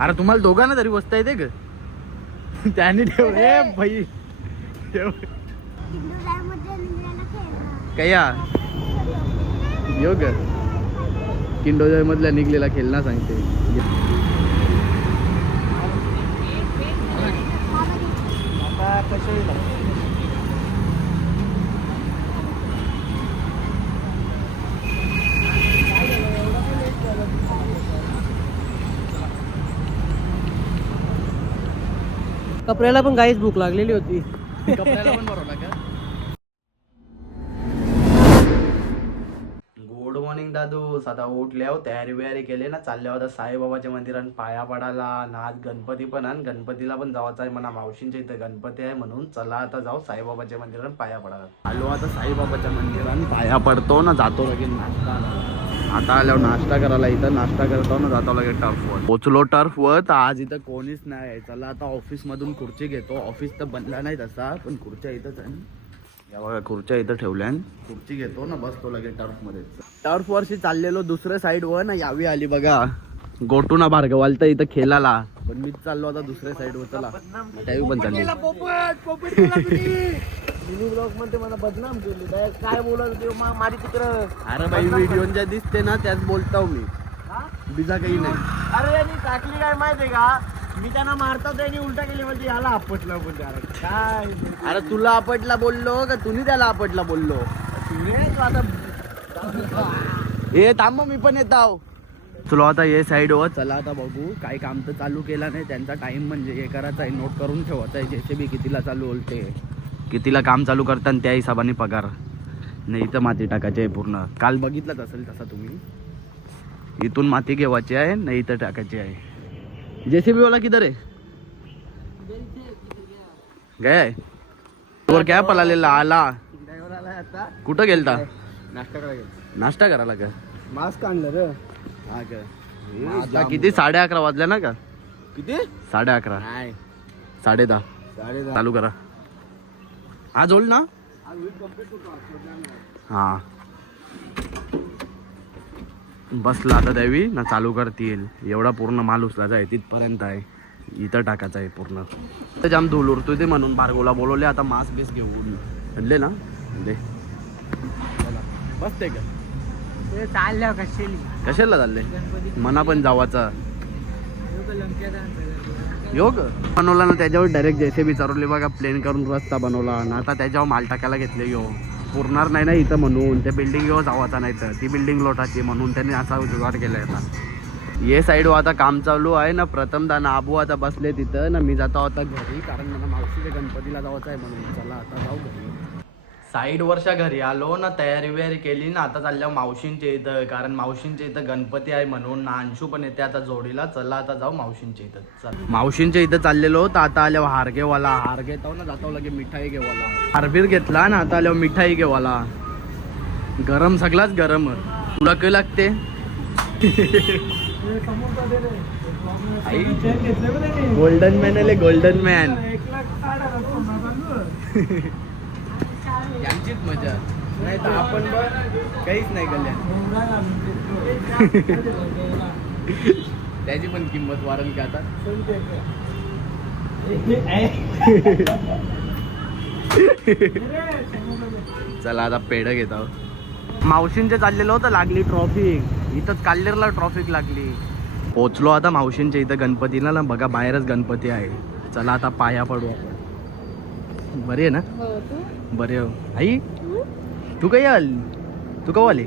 अरे तुम्हाला दोघांना तरी बसता येते ग. त्याने ठेव ए भाई ठेव. कया. यो ग. किंडोजय मधल्या निघलेला खेळणा सांगते. कपड्याला पण काहीच भूक लागलेली होती. कपड्याला पण बरोबर का गुड मॉर्निंग दादू. आता उठल्या हो तयारी बियारी केली ना चालल्या होता साईबाबाच्या मंदिरात पाया पडायला ना आज गणपती पण आणि गणपतीला पण जायचं आहे म्हणा मावशींच्या इथं गणपती आहे म्हणून चला आता जाऊ साईबाबाच्या मंदिरात पाया पडायला. आलो आता साईबाबाच्या मंदिरात पाया पडतो ना जातो लगेच नाश्ता. आता आल्यावर नाश्ता करायला इथं. नाश्ता करताना जातो लगेच टर्फवर पोचलो टर्फवर तर आज इथं कोणीच नाही आहे. चला आता ऑफिस मधून खुर्ची घेतो. ऑफिस तर बनला नाही तसा पण खुर्च्या इथंच आहे या बघा खुर्च्या इथं ठेवल्या खुर्ची घेतो ना बसतो लगेच टर्फमध्ये. टर्फ वरशी चाललेलो दुसऱ्या साईड वर ना यावी आली बघा. गोटू ना भार्गवाल तर इथं खेळाला. पण मीच चाललो आता दुसऱ्या साईड वर चला. त्यावी पण चालली. मिनी ब्लॉगमध्ये मला बदनाम केली. काय बोलत होते मा- माझी तिकडं अरे बाई व्हिडिओ ज्या दिसते ना त्याच बोलताव मी. बिजा काही नाही. अरे यांनी टाकली काय माहितीये का? मी त्यांना मारता त्यांनी उलटा केली म्हणजे याला आपटला बोलते अरे काय अरे तुला आपटला बोललो का तुम्ही त्याला आपटला बोललो? तू आता. हे थांब मी पण येत आहो. चलो आता ये साईड वर चला आता बघू. काय काम तर चालू केला नाही. त्यांचा टाइम म्हणजे हे करायचा आहे. नोट करून ठेवायचा आहे. जेसे बी कितीला चालू होते कितीला काम चालू करता आणि त्या हिशोबाने पगार. नाही इथं माती टाकायची आहे पूर्ण. काल बघितलंच असेल तसा तुम्ही. इथून माती घेवायची आहे नाही इथं टाकायची आहे. जेसीबी वाला किधर आहे? गया आहे. वर काय पळालेला आला कुठं गेलता? नाश्ता करायला नाश्ता करायला का? मास्क आणलं रे. हा का? आता किती? साडे अकरा वाजल्या ना का? किती? साडे अकरा. नाही. साडे दहा. साडे दहा. चालू करा. हा जोल ना? हा. बसला आता द्यावी ना चालू करतील. एवढा पूर्ण माल उचलायचा आहे तिथपर्यंत आहे. इथं टाकायचं आहे पूर्ण. तर जाम धूल उरतोय ते म्हणून भार्गवला बोलवले आता मास्क बेस घेऊन. म्हणले ना? दे. बसते का? चालल्या कशाली कशाला चालले? मना पण जावाचा योग. बनवला ना त्याच्यावर डायरेक्ट जैसे विचारवले बघा प्लेन करून रस्ता बनवला. ना आता त्याच्यावर माल टाकायला घेतले यो. पुरणार नाही ना इथं म्हणून. त्या बिल्डिंग यो जावाचा नाही तर ती बिल्डिंग लोटाची म्हणून त्यांनी असा जुगाड केला आता. ये साईडवर आता काम चालू आहे ना. प्रथमदा ना आबू आता बसले तिथं. ना मी जातो आता घरी. कारण मला मावशीच्या गणपतीला जावायचं आहे म्हणून. चला आता जाऊ घरी. साईड वर्षा घरी आलो ना तयारी बियारी केली ना आता चालल्या मावशींच्या इथं कारण मावशींच्या इथं गणपती आहे म्हणून ना अंशू पण येते आता जोडीला चला आता जाऊ मावशींच्या इथं. चल. मावशींच्या इथं चाललेलो तर आता आल्यावर हार घेवाला हार घेताव ना जातो लगे मिठाई घेवाला. हारबीर घेतला ना आता आल्यावर मिठाई घेवाला. गरम सगळाच गरम. तुला काय लागते? गोल्डन मॅन आले गोल्डन मॅन. यांचीच मजा. नाही तर आपण बघ काहीच नाही कल्याण. त्याची पण किंमत वाढेल का आता? चला आता पेढ घेत आहोत. मावशींचे चाललेलो होतं लागली ट्रॉफिक इथंच काल्लेरला ट्रॉफिक लागली. पोचलो आता मावशींच्या इथं गणपतीला ना बघा बाहेरच गणपती आहे. चला आता पाया पडू आपण. बरी आहे ना? बरे हो. आई? तू काही आली? तू कवा आली?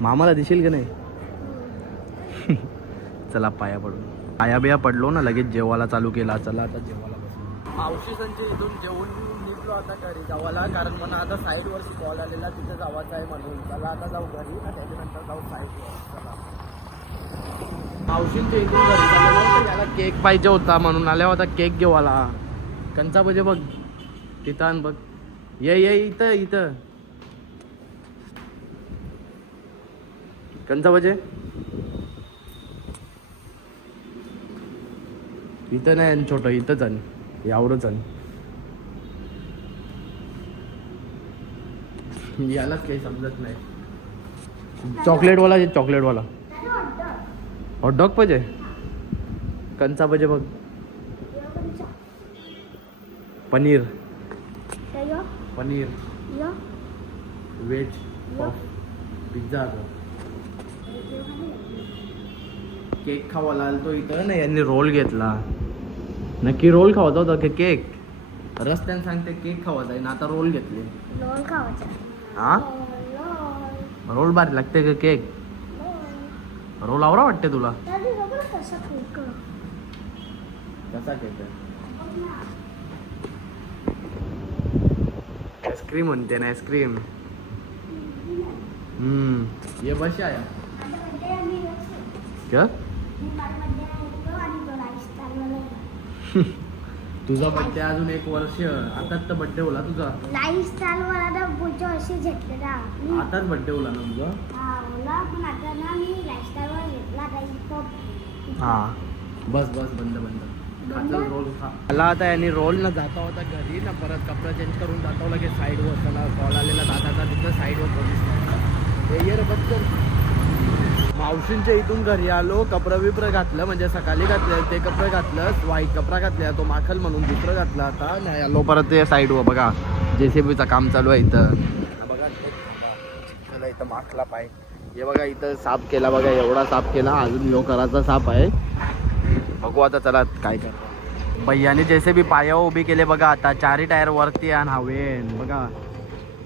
मामाला दिसेल का नाही? चला पाया पडू. पाया बिया पडलो ना लगेच जेवायला चालू केला. चला आता जेवायला बसू. मावशी संजय इथून जेवून निघलो आता घरी जावाला कारण मला आता साईडवर कॉल आलेला तिथे जावाचं आहे म्हणून. चला आता जाऊ घरी ना त्याच्यानंतर जाऊ साईडवर. चला. मावशींच्या इथून घरी याला केक पाहिजे होता म्हणून आल्या होता केक घेऊ आला. कंचा पाहिजे बघ. तिथं आण बघ ये ये इथं इथं कंचा बजे इथं नाही छोटं इथंच आण यावरच आणि यालाच काही समजत नाही चॉकलेटवाला चॉकलेटवाला हॉटडॉग पाहिजे कंचा पाहिजे बघ paneer paneer veg pizza cake खावायला आलो तो इथं. ना यांनी रोल घेतला. नक्की रोल खावायचा होता की केक? रस्त्याने सांगते केक खावायचा आहे ना आता रोल घेतले. हा? रोल भारी लागते का केक? रोल. आवरा वाटते तुला? कसा केक? आईस्क्रीम म्हणते ना आईस्क्रीम हम्म. ये बस आहे क्या? तुझा बड्डे अजून एक वर्ष. आताच तर बड्डे होला तुझा. लाईफस्टाईल वाला ना पुढच्या वर्षी घेतलेला आताच बड्डे होला ना तुझा? हा पण आता ना मी घेतला काही हा. बस बस बंद बंद. रोल खा मला आता यांनी रोल न जाता होता घरी ना परत कपडा चेंज करून जाता लगेच साईडवर त्याला कॉल आलेला दादाचा तिथं साईडवर पोलीस ये मावशींच्या इथून घरी आलो कपडं बिपरं घातलं म्हणजे सकाळी घातलं ते कपडे घातलं वाईट कपडा घातला तो माखल म्हणून दुसरं घातलं आता. नाही आलो परत ते साईडवर बघा. जेसीबीचं काम चालू आहे इथं. बघा चिखल इथं माखला पाय. हे बघा इथं साफ केला बघा एवढा साफ केला अजून यो करायचा साफ आहे. बघू आता चला काय कर भैयाने जैसे बी पाया उभी केले बघा आता. चारही टायर वरती आणि हवेन बघा.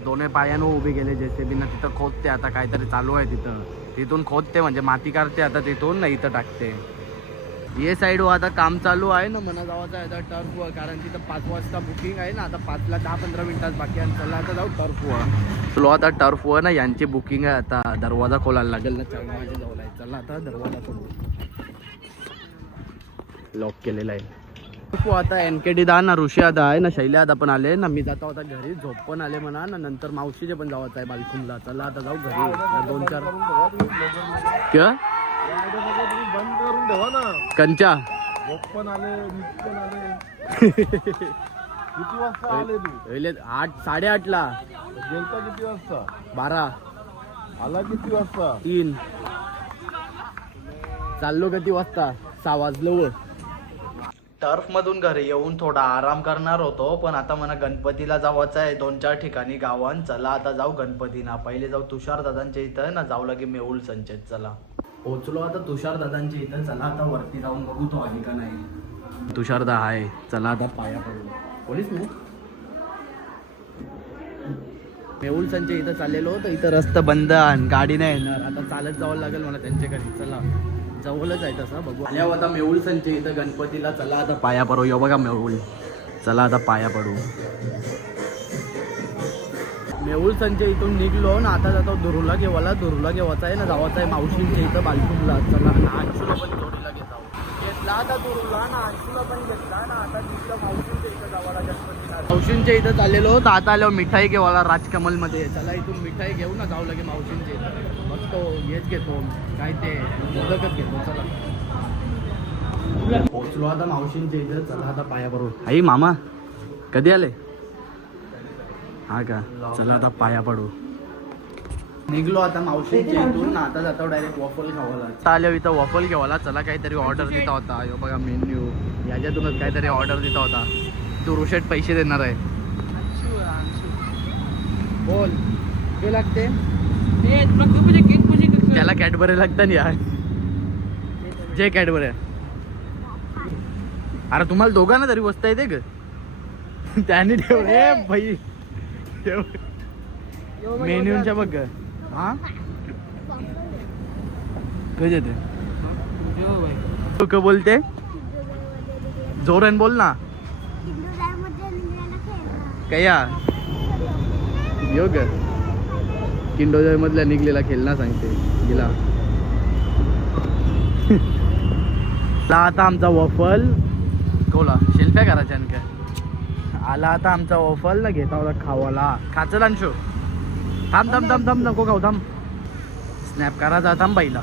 दोन्ही पायानं उभी केले जैसे बी ना तिथं खोदते आता काहीतरी चालू आहे तिथं. तिथून खोदते म्हणजे माती काढते आता तिथून ना इथं टाकते. ये साईड आता काम चालू आहे ना. मना गावाचा आहे आता टर्फवर कारण तिथं पाच वाजता बुकिंग आहे ना. आता पाचला दहा पंधरा मिनिटात बाकी आणि चला आता जाऊ टर्फ टर्फवर चलो आता टर्फ टर्फवर ना. यांची बुकिंग आहे आता. दरवाजा खोलायला लागेल ना. चार वाजे जाऊ चला आता दरवाजा खोलू. लॉक केलेला आहे. हो आता एन के डी दा ना ऋषी आता आहे ना शैल्या आता पण आले ना मी जाता होता घरी झोप पण आले म्हणा ना नंतर मावशीचे पण जावाचं आहे बालकुमला चला आता जाऊ घरी दोन चार. बंद करून ठेवा ना कंचा. झोप पण आले मीठ पण आले किती वाजता आले तू पहिले आठ साडेआठला गेलता किती वाजता बारा. आला किती वाजता तीन. चाललो किती वाजता. सहा वाजलो टर्फ मधून घरी येऊन थोडा आराम करणार होतो पण आता मला गणपतीला जावाचं आहे दोन चार ठिकाणी गावान चला आता जाऊ गणपतीना. पहिले जाऊ तुषार दादांच्या इथं ना जाऊ लगे मेहुल संचेत. चला. पोचलो आता तुषार दादांच्या इथं. चला आता वरती जाऊन बघू तो आहे का नाही. तुषार दा आहे चला आता पाया पडू. पोलीस नाही मेहुल संच्या इथं चाललेलो तर इथं रस्ता बंद आणि गाडी नाही येणार. आता चालत जावं लागेल मला त्यांच्या घरी चला. जवळच आहे तसं बघू. आल्यावर आता मेहुल संच्या इथं. गणपतीला चला आता पाया पडू. यो बघा मेहुल. चला आता पाया पडू. मेहुल संच्या इथून निघलो ना आता जातो दुरुला घेवाला. दुरुला घेवायचा आहे ना जावाचा आहे मावशींच्या इथं बालकुंडला. चला ना अंशूला पण जोडीला घेता घेतला आता दुरुला ना अंशूला पण घेतला ना आता तिथलं मावशींच्या इथं जावाला गणपतीला मावशींच्या इथं चाललेलो. होतं आता आल्यावर मिठाई घेवाला राजकमलमध्ये चला इथून मिठाई घेऊ ना जाऊ लगे मावशींचे इथं. बघतो हेच घेतो. काय ते मोदकच घेतो. चला. पोहोचलो आता मावशींच्या इथं. चला आता पायाबरोबर आई मामा कधी आले? हा का? चला आता पाया पडू. निघलो आता मावशींच्या इथून. आता जातो डायरेक्ट वॉफल खावाला आता इथं वॉफल घेवाला चला काहीतरी ऑर्डर देता होता. बघा मेन्यू याच्यातूनच काहीतरी ऑर्डर देता होता. तू रुशेट पैसे देणार आहे. बोल. ते लागते? त्याला कॅडबरे लागतं ना यार. जे कॅडबरे अरे तुम्हाला दोघांना तरी बसता येते ग. त्याने ठेवले भाई ठेव. मेन्यूच्या बघ ग. हा? कधी ते तू का बोलते? जोरन बोल ना. कया? योग ग किंडोजय मधल्या निघलेला खेळणा सांगते. गेला. ला आता आमचा वफल कोला? शिल्प्या करायच्या का आला आता आमचा वफल ना घेता होता खावाला. खाचल अंशो. थांब थांब थांब थांब नको खाऊ थांब. स्नॅप करायचा थांब बाईला.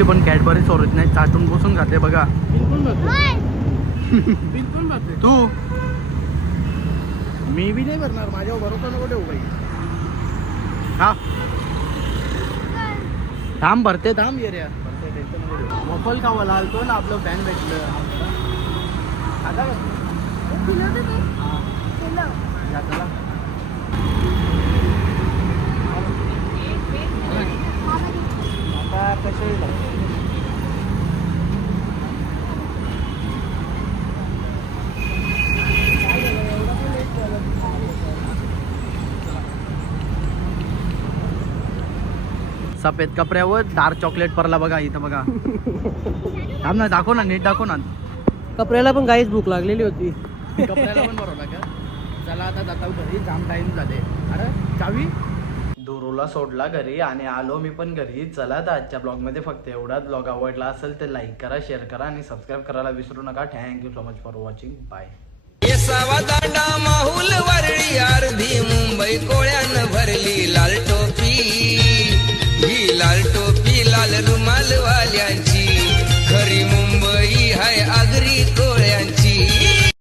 आऊशी पण कॅडबरी सोडत नाही चाटून बसून खाते बघा. तू. मी बी नाही भरणार. माझ्यावर भरोसा नको ठेवू बाई. हा. थांब भरते थांब. ये रे मोफल खावायला आलतो ना आपलं फॅन भेटलं. आता कसे सफेद कपड्यावर डार्क चॉकलेट परला बघा इथं बघा. थांब ना दाखव ना नीट दाखव ना. कपड्याला पण काहीच भूक लागलेली होती. कपड्याला पण बरोबर का? चला आता जाता घरी जाम टाइम झाले. अरे चावी? दुरूला सोडला घरी आणि आलो मी पण घरी. चला तर आजच्या ब्लॉगमध्ये फक्त एवढाच. ब्लॉग आवडला असेल तर लाईक करा शेअर करा आणि सबस्क्राईब करायला विसरू नका. Thank you so much for watching bye Mahul Worli अर्धी मुंबई कोळ्यानं भरली लाल ही लाल टोपी लाल रुमाल